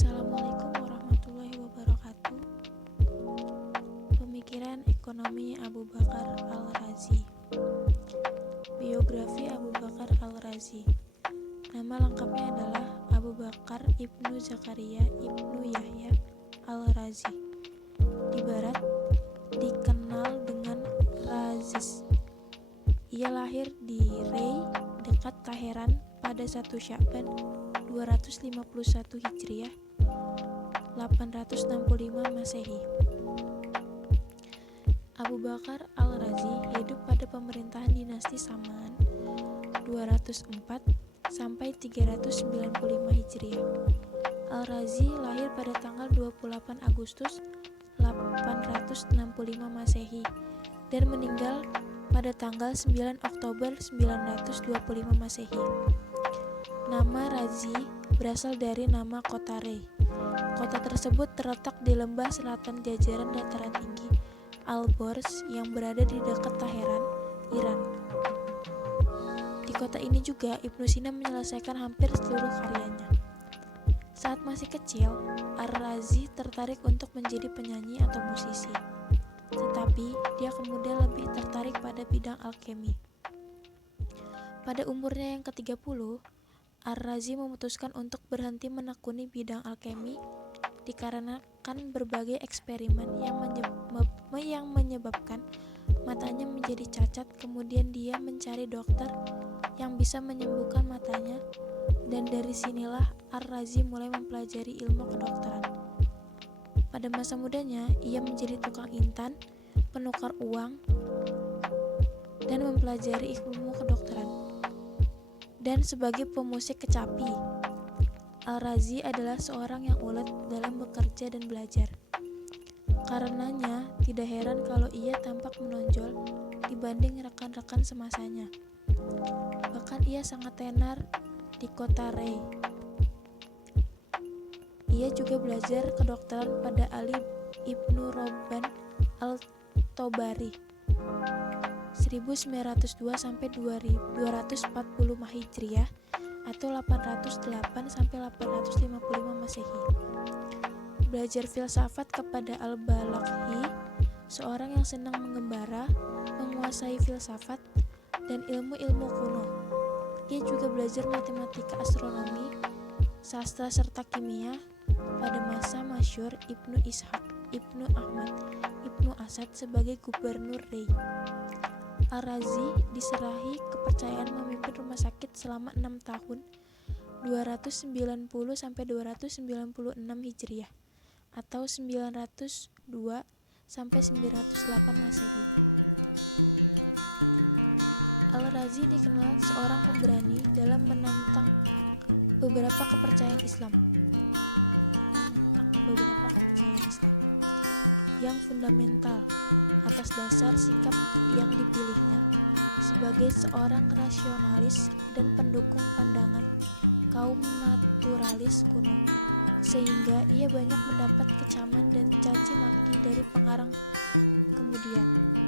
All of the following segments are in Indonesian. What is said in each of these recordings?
Assalamualaikum warahmatullahi wabarakatuh. Pemikiran Ekonomi Abu Bakar Al-Razi. Biografi Abu Bakar Al-Razi. Nama lengkapnya adalah Abu Bakar Ibnu Zakaria Ibnu Yahya Al-Razi. Di barat dikenal dengan Razis. Ia lahir di Rey, dekat Teheran pada 1 Sya'ban 251 Hijriah 865 Masehi. Abu Bakar Al-Razi hidup pada pemerintahan dinasti Saman 204 sampai 395 Hijriah. Al-Razi lahir pada tanggal 28 Agustus 865 Masehi dan meninggal pada tanggal 9 Oktober 925 Masehi. Nama Razi berasal dari nama kota Rey. Kota tersebut terletak di lembah selatan jajaran dataran tinggi Alborz yang berada di dekat Teheran, Iran. Di kota ini juga Ibnu Sina menyelesaikan hampir seluruh karyanya. Saat masih kecil, Ar-Razi tertarik untuk menjadi penyanyi atau musisi. Tetapi dia kemudian lebih tertarik pada bidang alkemi. Pada umurnya yang ke-30, Ar-Razi memutuskan untuk berhenti menekuni bidang alkemi dikarenakan berbagai eksperimen yang menyebabkan matanya menjadi cacat. Kemudian dia mencari dokter yang bisa menyembuhkan matanya, dan dari sinilah Ar-Razi mulai mempelajari ilmu kedokteran. Pada masa mudanya, ia menjadi tukang intan, penukar uang, dan mempelajari ilmu kedokteran. Dan sebagai pemusik kecapi, Al-Razi adalah seorang yang ulet dalam bekerja dan belajar. Karenanya, tidak heran kalau ia tampak menonjol dibanding rekan-rekan semasanya. Bahkan ia sangat tenar di kota Rey. Ia juga belajar kedokteran pada Ali Ibnu Robban Al-Tobari 1902 sampai 240 Hijriah atau 808 sampai 855 Masehi. Belajar filsafat kepada Al-Balakhi, seorang yang senang mengembara, menguasai filsafat dan ilmu-ilmu kuno. Ia juga belajar matematika, astronomi, sastra serta kimia pada masa masyhur Ibnu Ishaq, Ibnu Ahmad, Ibnu Asad sebagai gubernur Rey. Al-Razi diserahi kepercayaan memimpin rumah sakit selama 6 tahun 290 sampai 296 Hijriah atau 902 sampai 908 Masehi. Al-Razi dikenal seorang pemberani dalam menentang beberapa kepercayaan Islam yang fundamental atas dasar sikap yang dipilihnya sebagai seorang rasionalis dan pendukung pandangan kaum naturalis kuno, sehingga ia banyak mendapat kecaman dan caci maki dari pengarang kemudian.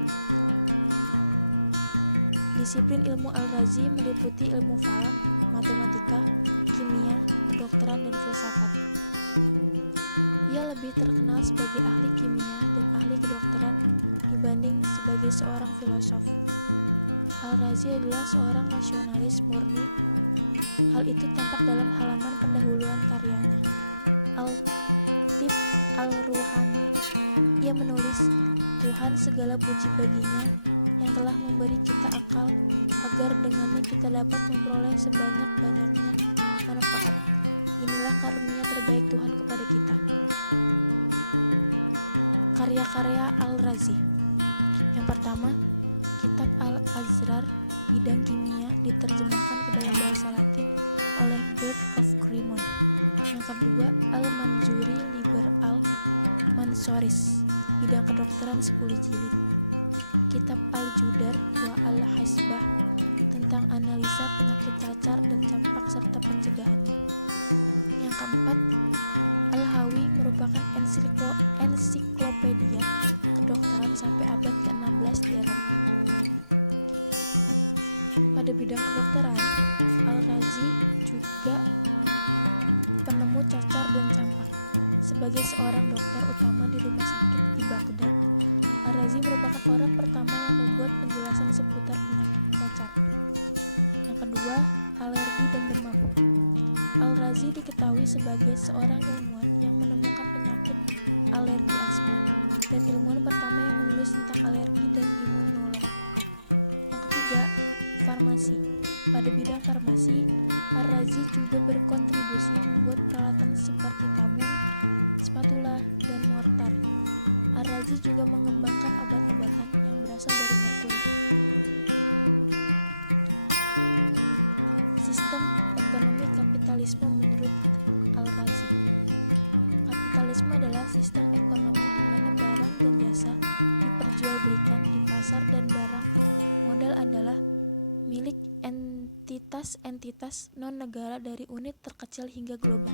unit terkecil hingga global.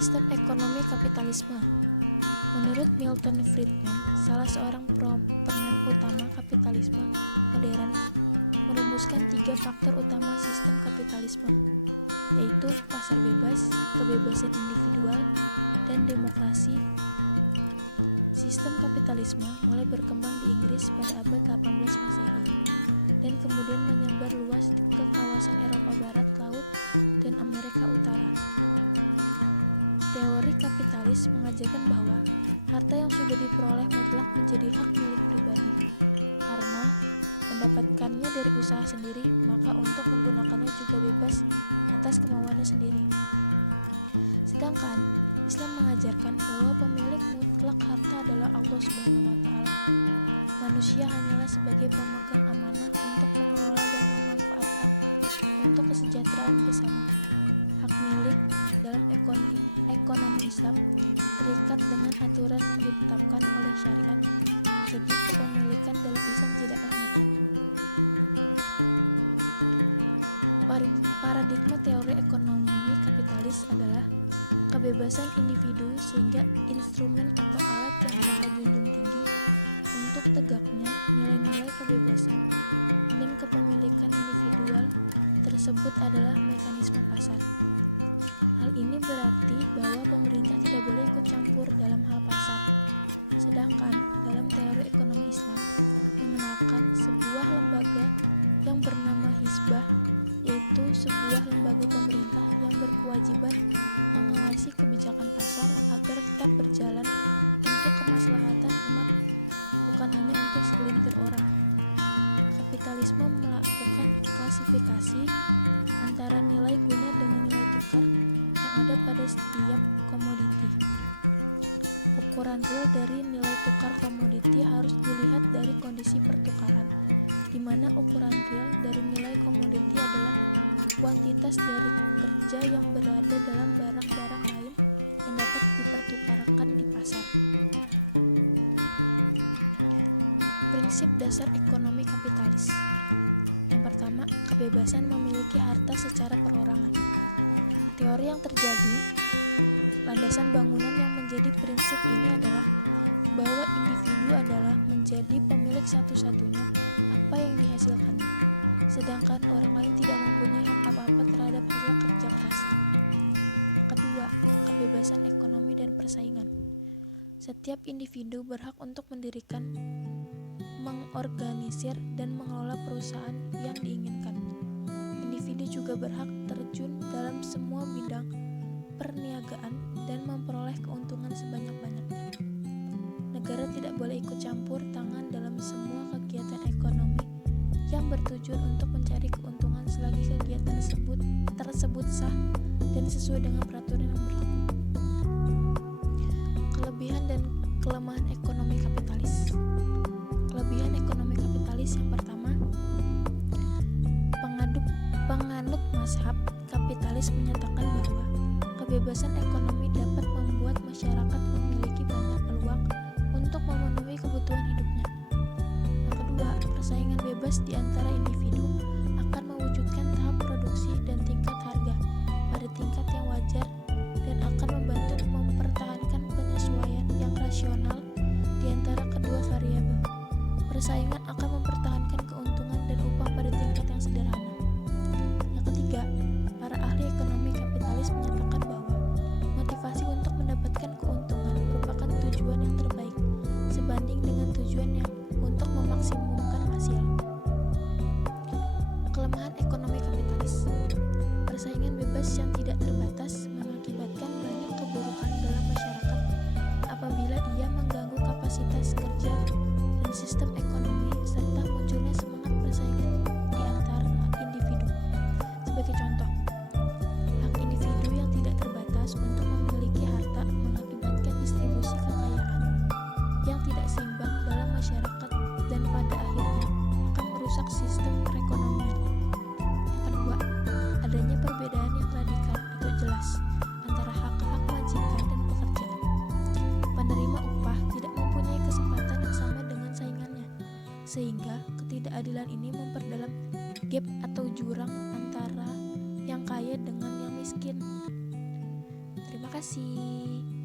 Sistem ekonomi kapitalisme. Menurut Milton Friedman, salah seorang pemeran utama kapitalisme modern, merumuskan 3 faktor utama sistem kapitalisme, yaitu pasar bebas, kebebasan individual, dan demokrasi. Sistem kapitalisme mulai berkembang di Inggris pada abad 18 Masehi dan kemudian menyebar luas ke kawasan Eropa Barat Laut dan Amerika Utara. Teori kapitalis mengajarkan bahwa harta yang sudah diperoleh mutlak menjadi hak milik pribadi, karena mendapatkannya dari usaha sendiri, maka untuk menggunakannya juga bebas atas kemauannya sendiri. Sedangkan Islam mengajarkan bahwa pemilik mutlak harta adalah Allah Subhanahu wa Ta'ala. Manusia hanyalah sebagai pemegang amanah untuk mengelola dan memanfaatkan untuk kesejahteraan bersama. Hak milik dalam ekonomi Islam terikat dengan aturan yang ditetapkan oleh syariat. Kepemilikan dan pusat tidak paradigma teori ekonomi kapitalis adalah kebebasan individu sehingga instrumen atau alat teknologi tertinggi untuk tegaknya nilai-nilai kebebasan dan kepemilikan individual tersebut adalah mekanisme pasar. Hal ini berarti bahwa pemerintah tidak boleh ikut campur dalam hal pasar. Sedangkan dalam teori ekonomi Islam menerapkan sebuah lembaga yang bernama Hizbah, yaitu sebuah lembaga pemerintah yang berkewajiban mengawasi kebijakan pasar agar tetap berjalan untuk kemaslahatan umat, bukan hanya untuk segelintir orang. Kapitalisme melakukan klasifikasi antara nilai guna dengan nilai tukar yang ada pada setiap komoditi. Ukuran real dari nilai tukar komoditi harus dilihat dari kondisi pertukaran, di mana ukuran real dari nilai komoditi adalah kuantitas dari kerja yang berada dalam barang-barang lain yang dapat dipertukarkan di pasar. Prinsip dasar ekonomi kapitalis. Yang pertama, kebebasan memiliki harta secara perorangan. Teori yang terjadi landasan bangunan yang menjadi prinsip ini adalah bahwa individu adalah menjadi pemilik satu-satunya apa yang dihasilkan, sedangkan orang lain tidak mempunyai hak apa-apa terhadap hasil kerja kerasnya. Kedua, kebebasan ekonomi dan persaingan. Setiap individu berhak untuk mendirikan, mengorganisir, dan mengelola perusahaan yang diinginkan. Individu juga berhak terjun dalam semua bidang perniagaan dan memperoleh keuntungan sebanyak-banyaknya. Negara tidak boleh ikut campur tangan dalam semua kegiatan ekonomi yang bertujuan untuk mencari keuntungan selagi kegiatan tersebut sah dan sesuai dengan peraturan yang berlaku. Kelebihan dan kelemahan ekonomi kapitalis. Kelebihan ekonomi kapitalis yang pertama, penganut mazhab kapitalis menyatakan bahwa kebebasan ekonomi dapat membuat masyarakat memiliki banyak peluang untuk memenuhi kebutuhan hidupnya. Yang kedua, persaingan bebas di antara individu akan mewujudkan tahap produksi dan tingkat harga pada tingkat yang wajar dan akan membantu mempertahankan penyesuaian yang rasional di antara kedua variabel. Persaingan akan mempertahankan keuntungan dan upah pada tingkat yang sederhana. Yang ketiga, para ahli ekonomi kapitalis menyatakan bahwa motivasi untuk mendapatkan keuntungan merupakan tujuan yang terbaik sebanding dengan tujuan yang untuk memaksimumkan hasil. Kelemahan ekonomi kapitalis. Persaingan bebas yang tidak terbatas mengakibatkan banyak keburukan dalam masyarakat apabila ia mengganggu kapasitas kerja dan sistem ekonomi serta munculnya semangat persaingan di antara individu. Sebagai contoh, hak individu yang tidak terbatas untuk memiliki harta mengakibatkan distribusi kekayaan yang tidak seimbang dalam masyarakat dan pada akhirnya akan merusak sistem perekonomian. Kedua, adanya perbedaan yang radikal atau jelas antara hak-hak majikan dan pekerjaan. Penerima upah tidak mempunyai kesempatan yang sama dengan saingannya, sehingga ketidakadilan ini memperdalam gap atau jurang antara miskin. Terima kasih.